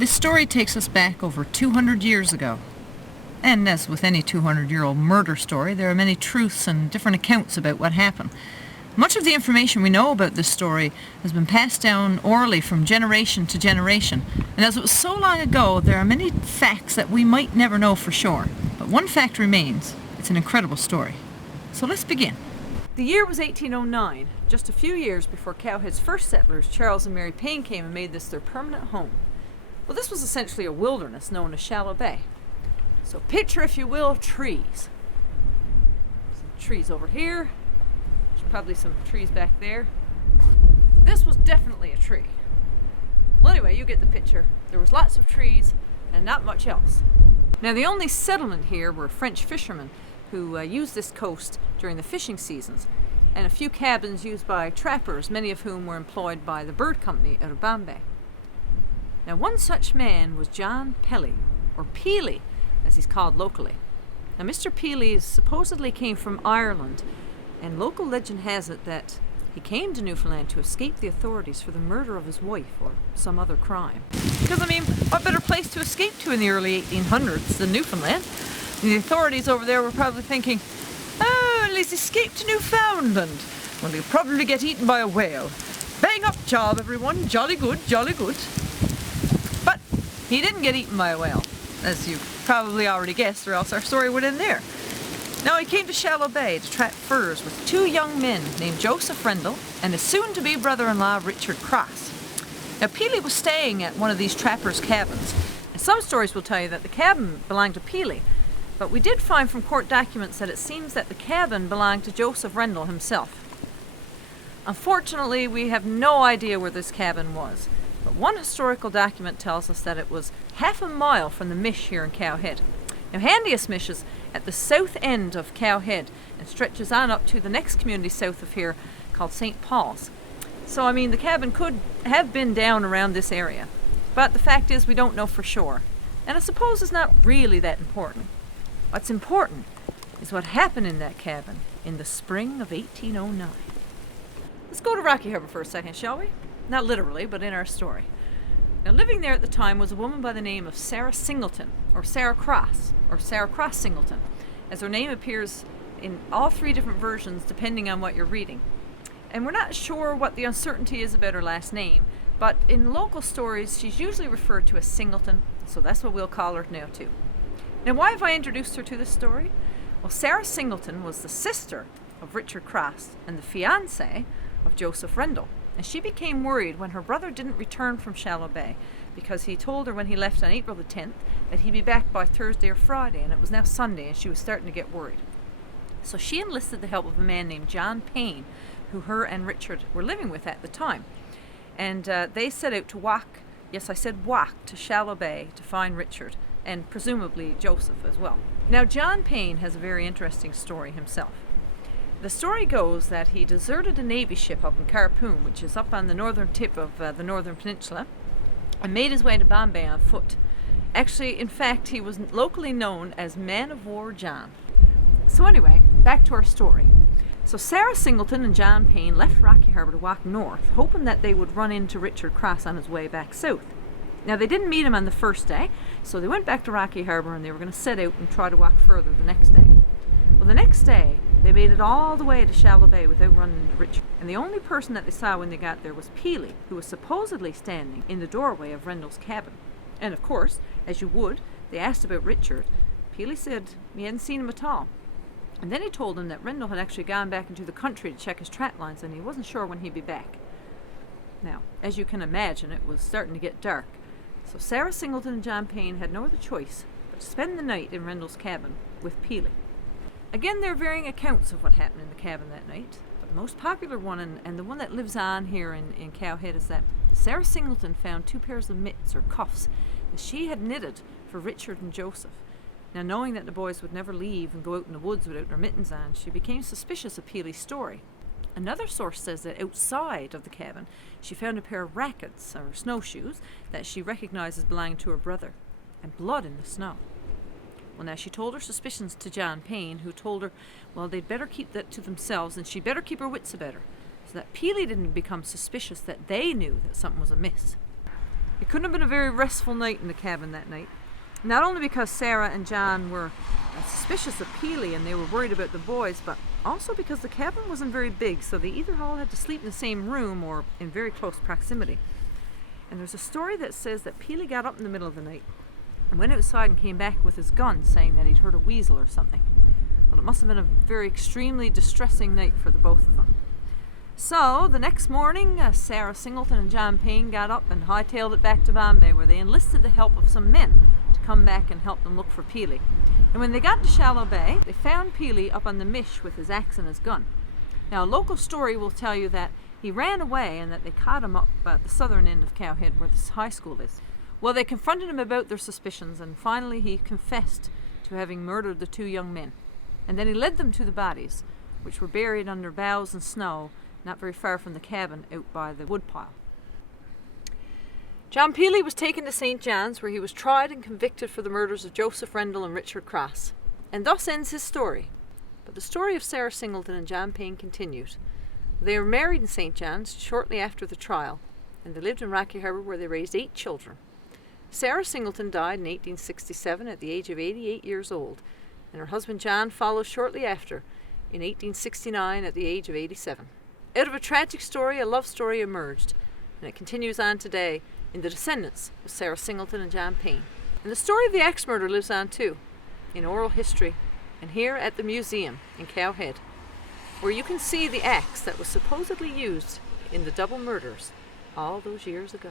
This story takes us back over 200 years ago. And as with any 200-year-old murder story, there are many truths and different accounts about what happened. Much of the information we know about this story has been passed down orally from generation to generation, and as it was so long ago, there are many facts that we might never know for sure. But one fact remains: it's an incredible story. So let's begin. The year was 1809, just a few years before Cowhead's first settlers, Charles and Mary Payne, came and made this their permanent home. Well, this was essentially a wilderness known as Shallow Bay. So picture, if you will, trees. Some trees over here. There's probably some trees back there. This was definitely a tree. Well, anyway, you get the picture. There was lots of trees and not much else. Now, the only settlement here were French fishermen who used this coast during the fishing seasons, and a few cabins used by trappers, many of whom were employed by the bird company out of Bombay. Now, one such man was John Pelly, or Peely, as he's called locally. Now, Mr. Peely supposedly came from Ireland, and local legend has it that he came to Newfoundland to escape the authorities for the murder of his wife or some other crime. Because, what better place to escape to in the early 1800s than Newfoundland? The authorities over there were probably thinking, oh, well, he's escaped to Newfoundland. Well, he'll probably get eaten by a whale. Bang up job, everyone. Jolly good, jolly good. But he didn't get eaten by a whale, as you probably already guessed, or else our story would end there. Now, he came to Shallow Bay to trap furs with two young men named Joseph Rendell and his soon-to-be brother-in-law, Richard Cross. Now, Peely was staying at one of these trappers' cabins, and some stories will tell you that the cabin belonged to Peely, but we did find from court documents that it seems that the cabin belonged to Joseph Rendell himself. Unfortunately, we have no idea where this cabin was, but one historical document tells us that it was half a mile from the Mish here in Cowhead. Now, Handiest Mish is at the south end of Cowhead and stretches on up to the next community south of here called St. Paul's. So, the cabin could have been down around this area, but the fact is we don't know for sure, and I suppose it's not really that important. What's important is what happened in that cabin in the spring of 1809. Let's go to Rocky Harbour for a second, shall we? Not literally, but in our story. Now, living there at the time was a woman by the name of Sarah Singleton, or Sarah Cross Singleton, as her name appears in all three different versions depending on what you're reading. And we're not sure what the uncertainty is about her last name, but in local stories she's usually referred to as Singleton, so that's what we'll call her now too. Now, why have I introduced her to this story? Well, Sarah Singleton was the sister of Richard Cross and the fiancée of Joseph Rendell, and she became worried when her brother didn't return from Shallow Bay, because he told her when he left on April the 10th that he'd be back by Thursday or Friday, and it was now Sunday, and she was starting to get worried. So she enlisted the help of a man named John Payne, who her and Richard were living with at the time, and they set out to walk, yes, I said walk, to Shallow Bay to find Richard, and presumably Joseph as well. Now, John Payne has a very interesting story himself. The story goes that he deserted a Navy ship up in Carpoon, which is up on the northern tip of the northern peninsula, and made his way to Bombay on foot. Actually, in fact, he was locally known as Man of War John. So anyway, back to our story. So Sarah Singleton and John Payne left Rocky Harbour to walk north, hoping that they would run into Richard Cross on his way back south. Now, they didn't meet him on the first day, so they went back to Rocky Harbour and they were going to set out and try to walk further the next day. Well, the next day, they made it all the way to Shallow Bay without running into Richard. And the only person that they saw when they got there was Peely, who was supposedly standing in the doorway of Rendell's cabin. And of course, as you would, they asked about Richard. Peely said he hadn't seen him at all. And then he told them that Rendell had actually gone back into the country to check his trap lines, and he wasn't sure when he'd be back. Now, as you can imagine, it was starting to get dark. So Sarah Singleton and John Payne had no other choice but to spend the night in Rendell's cabin with Peely. Again, there are varying accounts of what happened in the cabin that night, but the most popular one, and the one that lives on here in Cowhead, is that Sarah Singleton found 2 pairs of mitts or cuffs that she had knitted for Richard and Joseph. Now, knowing that the boys would never leave and go out in the woods without their mittens on, she became suspicious of Peely's story. Another source says that outside of the cabin, she found a pair of rackets, or snowshoes, that she recognized as belonging to her brother, and blood in the snow. Well, now, she told her suspicions to John Payne, who told her, well, they'd better keep that to themselves, and she'd better keep her wits about her, so that Peely didn't become suspicious that they knew that something was amiss. It couldn't have been a very restful night in the cabin that night. Not only because Sarah and John were suspicious of Peely and they were worried about the boys, but also because the cabin wasn't very big, so they either all had to sleep in the same room or in very close proximity. And there's a story that says that Peely got up in the middle of the night and went outside and came back with his gun, saying that he'd heard a weasel or something. Well, it must have been a very extremely distressing night for the both of them. So, the next morning, Sarah Singleton and John Payne got up and hightailed it back to Bombay, where they enlisted the help of some men to come back and help them look for Peely. And when they got to Shallow Bay, they found Peely up on the mish with his axe and his gun. Now, a local story will tell you that he ran away and that they caught him up at the southern end of Cowhead, where this high school is. Well, they confronted him about their suspicions, and finally he confessed to having murdered the two young men. And then he led them to the bodies, which were buried under boughs and snow, not very far from the cabin out by the woodpile. John Peely was taken to St. John's, where he was tried and convicted for the murders of Joseph Rendell and Richard Cross. And thus ends his story. But the story of Sarah Singleton and John Payne continued. They were married in St. John's shortly after the trial, and they lived in Rocky Harbour, where they raised 8 children. Sarah Singleton died in 1867 at the age of 88 years old, and her husband John followed shortly after in 1869 at the age of 87. Out of a tragic story, a love story emerged, and it continues on today in the descendants of Sarah Singleton and John Payne. And the story of the axe murder lives on too, in oral history, and here at the museum in Cowhead, where you can see the axe that was supposedly used in the double murders all those years ago.